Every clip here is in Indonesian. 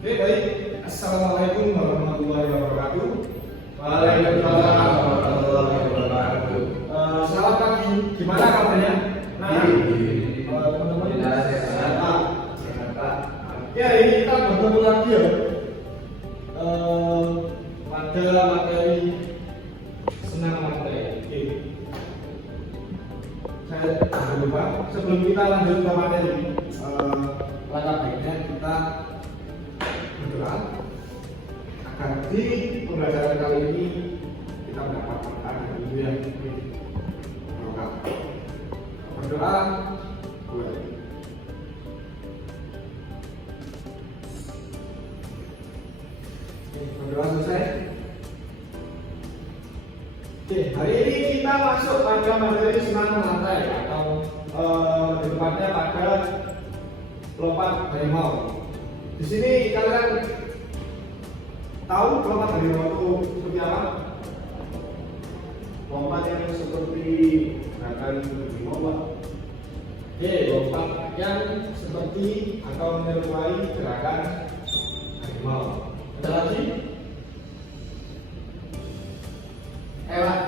Oke, baik. Assalamualaikum warahmatullahi wabarakatuh. Waalaikumsalam warahmatullahi wabarakatuh. Selamat pagi. Gimana kabarnya? Teman-teman Sehat, Pak. Sehat, Pak. Ya, ini kita bertemu lagi ya. Pada materi senang materi. Oke. Saya jangan lupa sebelum kita lanjut ke materi, langkah baiknya kita berdoa agar di pembelajaran kali ini kita mendapat berkah dari ilmu yang barokah. Berdoa boleh. Berdoa selesai. Oke, hari ini kita masuk pada materi senang melantai atau depannya pada lompat harimau. Di sini kalian tahu lompat harimau itu seperti apa? Lompat yang seperti gerakan harimau, Pak. Oke, lompat yang seperti atau menyerupai gerakan harimau. Ada lagi? Pak.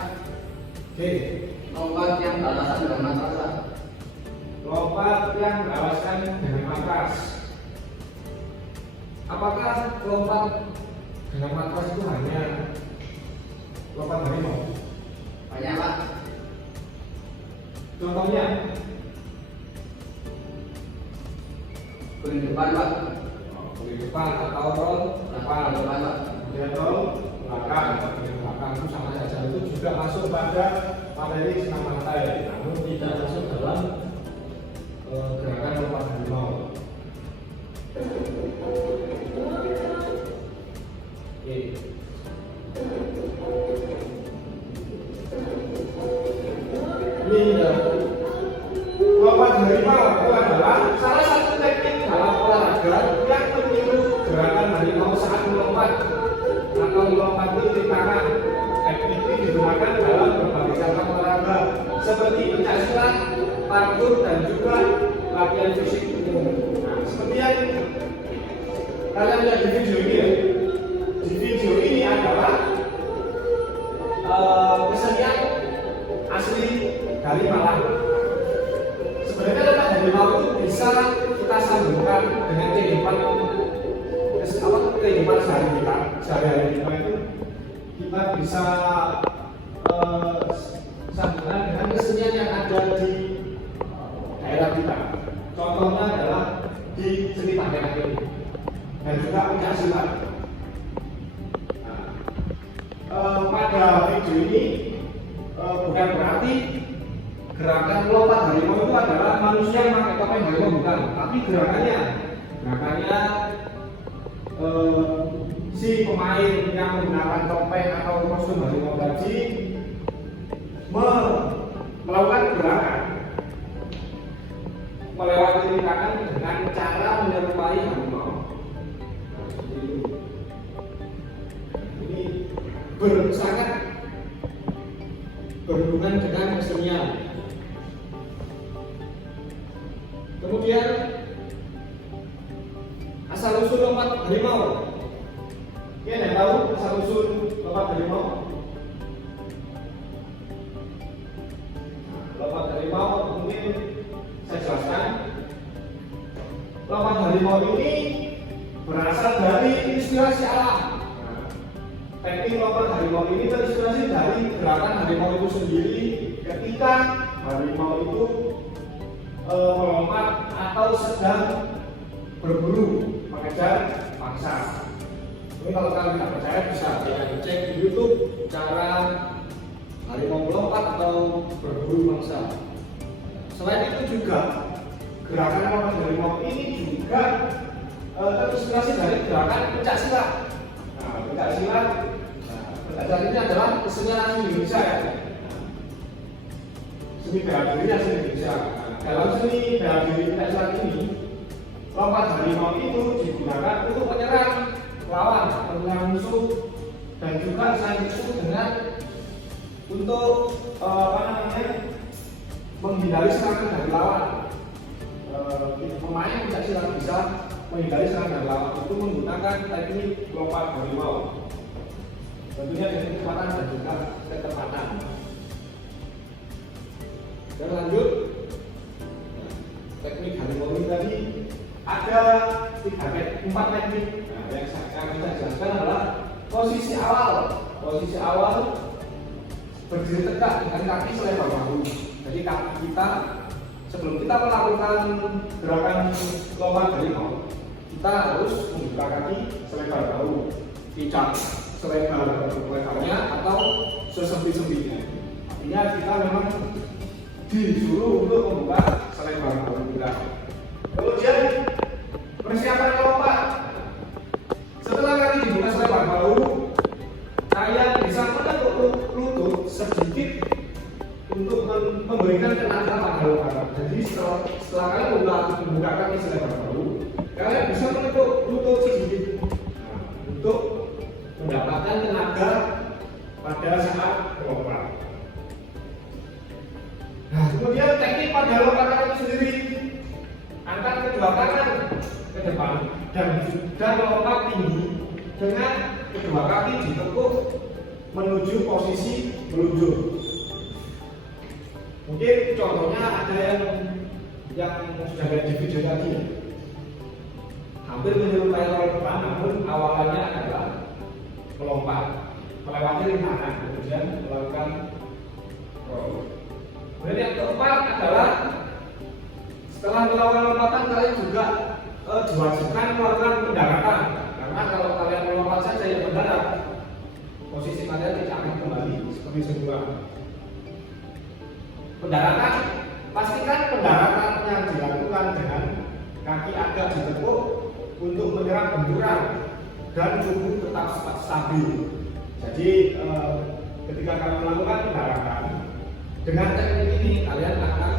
Oke, Lompat yang balasan dengan matras. lompat yang beralaskan dengan matras. Apakah lompat dengan matras itu hanya lompat harimau? Banyak, Pak. Contohnya, Kuning depan, Pak. di depan atau roll Depan, Pak. kemudian roll belakang, kemudian belakang itu sama saja, itu juga masuk pada materi senam lantai, namun tidak masuk dalam gerakan lompat harimau. Oke. Ini ya, lompat harimau itu adalah salah satu teknik dalam olahraga yang meniru gerakan harimau saat melompat atau melompat itu di tangan. Teknik ini digunakan dalam berbagai cabang olahraga seperti pencaksilat, parkur, dan juga latihan fisik umum. Nah, seperti yang kalian lihat di video ini ya. Di video ini adalah kesenian asli dari Malang. Sebenarnya lompat harimau itu bisa kita sambungkan dengan kehidupan sehari-hari kita itu kita bisa sambungkan dengan kesenian yang ada di daerah kita. Contohnya adalah di seni tandem ini dan juga pencaksilat. Pada video ini bukan berarti gerakan lompat harimau itu adalah manusia yang pakai topeng harimau, bukan, tapi gerakannya si pemain yang menggunakan topeng atau kostum harimau tadi melakukan gerakan melewati rintangan dengan cara menyerupai harimau. Ini sangat berhubungan dengan kesenian. Kemudian asal usul lompat harimau. Kalian yang tahu asal usul lompat harimau? Lompat harimau mungkin saya jelaskan. Lompat harimau ini berasal dari inspirasi alam. Teknik lompat harimau ini terinspirasi dari gerakan harimau itu sendiri ketika harimau itu melompat atau sedang berburu mengejar mangsa. Ini kalau kalian tidak percaya bisa cek di YouTube cara harimau melompat atau berburu mangsa. Selain itu juga gerakan lompat harimau ini juga terinspirasi dari gerakan pencaksilat. Nah, pencaksilat ini adalah kesenian asli Indonesia ya. Seni bela diri asli Indonesia. Dalam seni bela diri pencaksilat ini, lompat harimau itu digunakan untuk menyerang lawan, menyerang musuh, dan juga selain itu dengan untuk menghindari serangan dari lawan. Pemain pencaksilat bisa menghindari serangan lawan itu menggunakan teknik lompat harimau. Tentunya dengan kecepatan dan juga ketepatan. Dan lanjut, teknik harimau ini tadi ada 4 teknik. Nah, yang akan saya jelaskan adalah posisi awal. Posisi awal berdiri tegak dengan kaki selebar bahu. Jadi kaki kita sebelum kita melakukan gerakan lompat harimau, kita harus membuka kaki selebar bahu, tidak selebar-lebarnya atau sesempit-sempitnya. Artinya kita memang disuruh untuk membuka selebar bahu kita. Kemudian persiapan lompat. Setelah kaki dibuka selebar bahu, kalian bisa menekuk lutut sedikit untuk memberikan tenaga pada lompatan. Jadi setelah kalian membuka kaki selebar bahu, kalian bisa menekuk lutut sedikit untuk mendapatkan tenaga pada saat melompat. Nah, kemudian teknik pada lompatan itu sendiri, angkat kedua tangan ke depan dan melompat tinggi dengan kedua kaki ditekuk menuju posisi meluncur. Mungkin contohnya ada yang sudah ada di video tadi, hampir menyerupai lompat depan, namun awalannya adalah melompat melewati rintangan, kemudian melakukan roll. Kemudian yang keempat adalah setelah melakukan lompatan, kalian juga diwajibkan melakukan pendaratan, karena kalau kalian melompat saja yang mendarat, posisi kalian tidak akan kembali seperti semula. Pendaratan, pastikan pendaratan yang dilakukan dengan kaki agak ditekuk untuk menyerap benturan dan tubuh tetap stabil. Jadi ketika kalian melakukan pendaratan dengan teknik ini, kalian akan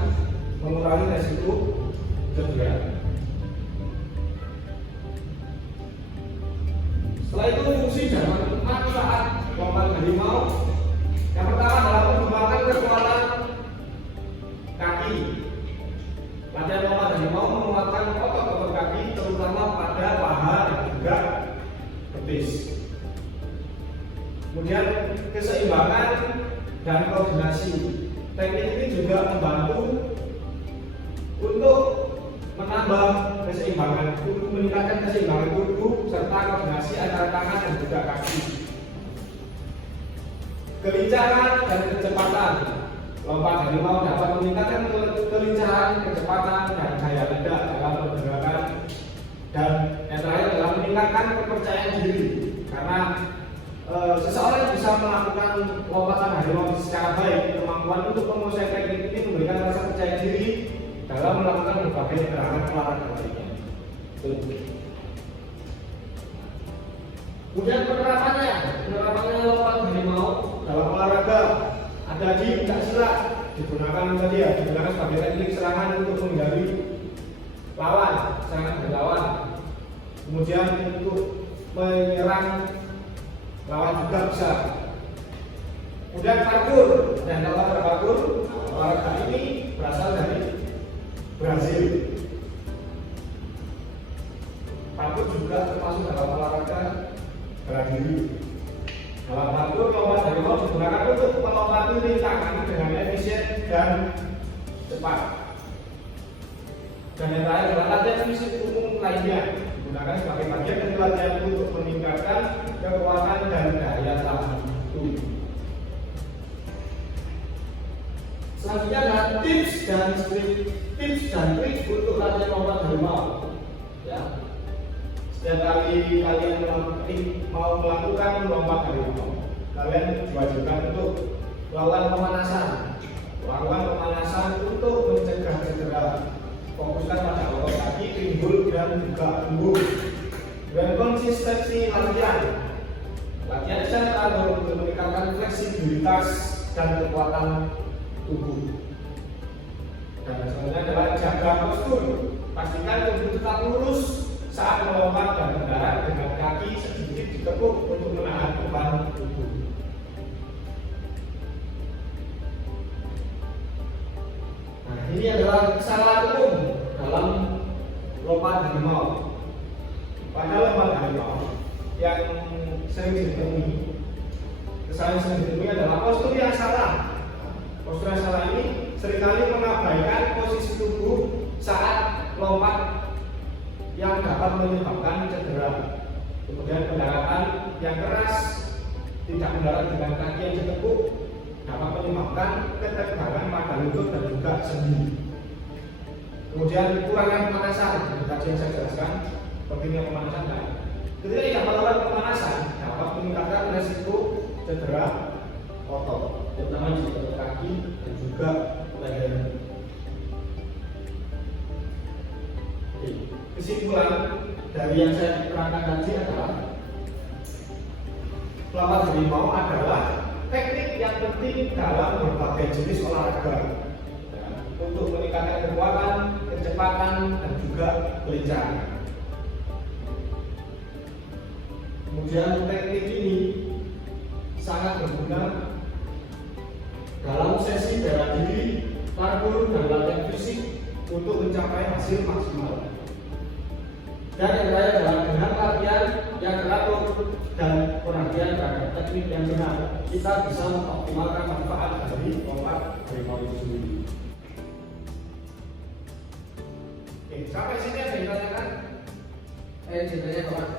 mengurangi resiko cedera. Setelah itu fungsi dan manfaat lompat harimau. Yang pertama adalah mengembangkan kekuatan kaki. Latihan lompat harimau menguatkan otot-otot kaki, terutama pada paha dan juga betis. Kemudian keseimbangan dan koordinasi. Teknik ini juga membantu untuk menambah keseimbangan, untuk meningkatkan keseimbangan tubuh serta koordinasi antara tangan dan juga kaki. Kelincahan dan kecepatan. Lompat harimau dapat meningkatkan kelincahan, kecepatan, dan daya ledak dalam pergerakan. Dan yang terakhir adalah meningkatkan kepercayaan diri, karena seseorang bisa melakukan lompatan harimau secara baik. Kemampuan untuk menguasai teknik ini memberikan rasa percaya diri dalam melakukan berbagai gerakan olahraga lainnya. Kemudian penerapannya lompat harimau dalam olahraga ada di pencaksilat, digunakan sebagai teknik serangan untuk menghindari serangan dari lawan. Kemudian untuk menyerang lawan juga bisa. Kemudian parkur, dan kalau parkur, olahraga ini berasal dari Brazil. Parkur juga termasuk dalam olahraga bela diri. Dalam parkur, lompat harimau digunakan untuk melompati rintangan dengan efisien dan cepat. Dan yang terakhir adalah latihan fisik umum lainnya, digunakan sebagai bagian dari latihan untuk meningkatkan kekuatan dan daya tahan tubuh. Selanjutnya adalah tips dan trik untuk latihan lompat harimau. Ya. Setiap kali kalian mau melakukan lompat harimau, kalian diwajibkan untuk melakukan pemanasan untuk mencegah cedera. Fokuskan pada otot kaki, pinggul, dan juga punggung. Dan konsistensi latihan sentral untuk meningkatkan fleksibilitas dan kekuatan tubuh. Dan selanjutnya adalah jaga postur. Pastikan tubuh tetap lurus saat melompat dan mendarat dengan kaki sedikit ditekuk untuk menahan beban tubuh. Nah, ini adalah kesalahan umum dalam lompat harimau. pada lompat harimau yang sering ditemui, kesalahan yang sering ditemui adalah postur yang salah. Postur yang salah ini seringkali mengabaikan posisi tubuh saat lompat yang dapat menyebabkan cedera. Kemudian pendaratan yang keras, tidak mendarat dengan kaki yang ditekuk, dapat menyebabkan ketegangan pada lutut dan juga sendi. Kemudian kurangnya pemanasan, tadi yang saya jelaskan, pentingnya pemanasan. Ketika tidak melakukan pemanasan, dapat meningkatkan resiko cedera otot, terutama di kaki dan juga leher. Kesimpulan dari yang saya terangkan tadi adalah lompat harimau adalah teknik yang penting dalam berbagai jenis olahraga untuk meningkatkan kekuatan, kecepatan, dan juga kelincahan. Kemudian teknik ini sangat berguna dalam sesi bela diri, parkur, dan latihan fisik untuk mencapai hasil maksimal. Dan yang terakhir adalah dengan latihan yang teratur dan perhatian terhadap teknik yang benar, kita bisa mengoptimalkan manfaat dari lompat harimau itu sendiri. Oke, sampai sini ada yang ditanyakan? Ceritanya Bapak.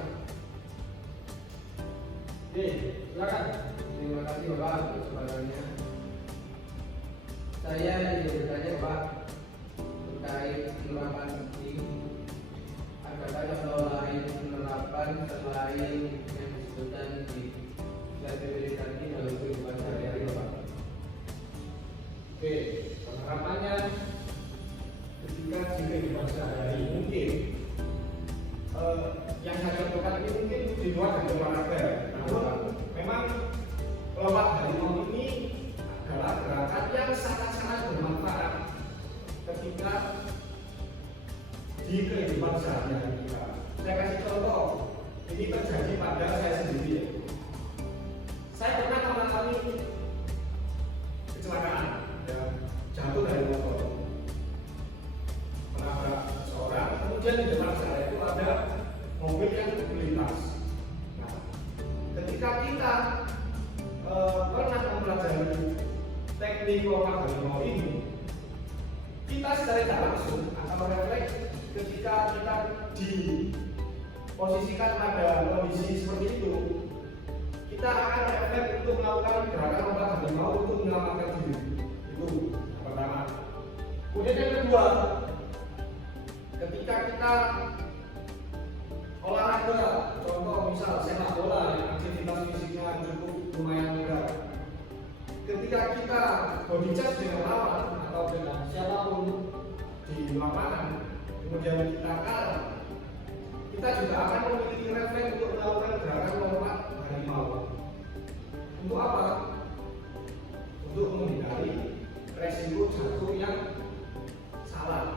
Oke, silakan. Terima kasih Bapak atas kesempatannya. Saya ingin bertanya Bapak terkait penerapan ini. Adakah contoh lain penerapan selain yang disebutkan di slide tadi dalam kehidupan sehari-hari Bapak? Oke, penerapannya ketika di kehidupan sehari-hari mungkin yang saya contohkan ini mungkin di luar dari olahraga. Namun memang lompat harimau ini adalah gerakan yang sangat-sangat bermanfaat ketika di kehidupan sehari-hari kita. Saya kasih contoh, ini terjadi pada saya sendiri. Saya pernah mengalami kecelakaan, jatuh dari motor, menabrak seorang. Kemudian di depan saya itu ada mobil yang melintas. Nah, ketika kita pernah mempelajari teknik lompat harimau ini, kita secara tidak langsung akan refleks ketika kita diposisikan pada kondisi seperti itu, kita akan refleks untuk melakukan gerakan lompat harimau untuk menyelamatkan diri. Itu yang pertama. Kemudian yang kedua, ketika kita olahraga, contoh misal sepak bola yang aktivitas fisiknya cukup lumayan berat, ketika kita body charge dengan lawan atau dengan siapapun di lapangan, kemudian kita kalah, kita juga akan memiliki refleks untuk melakukan gerakan lompat harimau. Untuk apa? Untuk menghindari resiko jatuh yang salah.